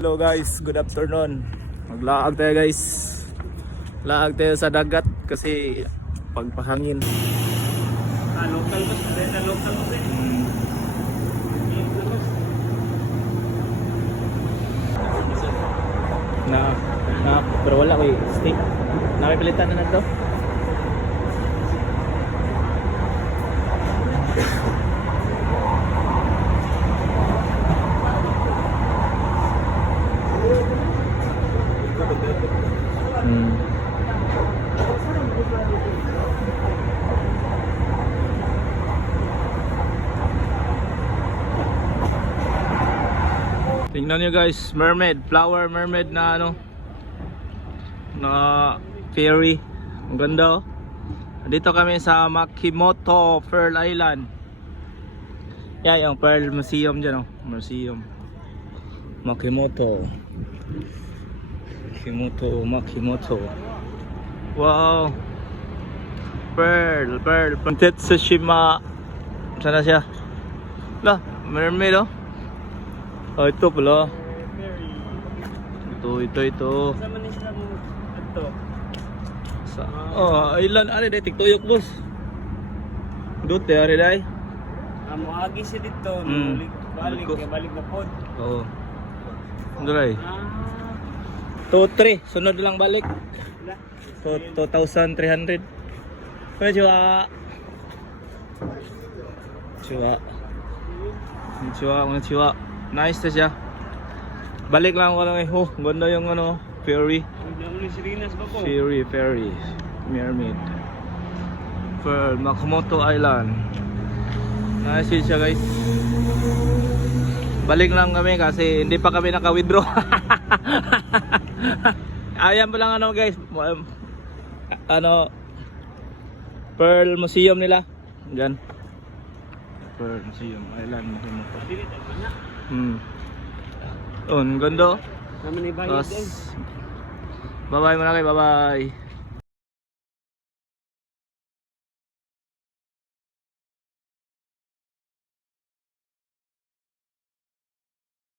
Hello guys, good afternoon. Maglaag tayo guys. Laag tayo sa dagat kasi pagpahangin. Local bus, na local bus eh. Pero wala ko stick. Nakipilitan na to. Tingnan nyo guys, mermaid, flower mermaid na ano, na ferry. Ang ganda oh. Dito kami sa Makimoto Pearl Island. Yeah, yung Pearl Museum dyan oh. Museum Makimoto. Makimoto. Wow. Pearl. Tetsushima. Sana siya? Lah, mermaid oh. Oh, ito pala. Ito. Sama ni sila mo ito. Sa island ari dai tiktuyok boss. Dute ari dai. Amo agi siya dito, balik na pod. Oo. Dai. Ah, 2-3, sunod lang balik. 2,300. Konnichiwa. Konnichiwa. Nice na siya. Balik lang ko lang eh. Oh, ganda yung ano, ferry. Ferry. Mermaid. Pearl, Makimoto Island. Nice siya guys. Balik lang kami kasi hindi pa kami naka-withdraw. Ayan pa lang ano guys. Ano, Pearl Museum nila. Diyan. Pearl Museum Island. Oh, ang ganda. naman ni bayad din. Bye bye muna kayo, bye bye.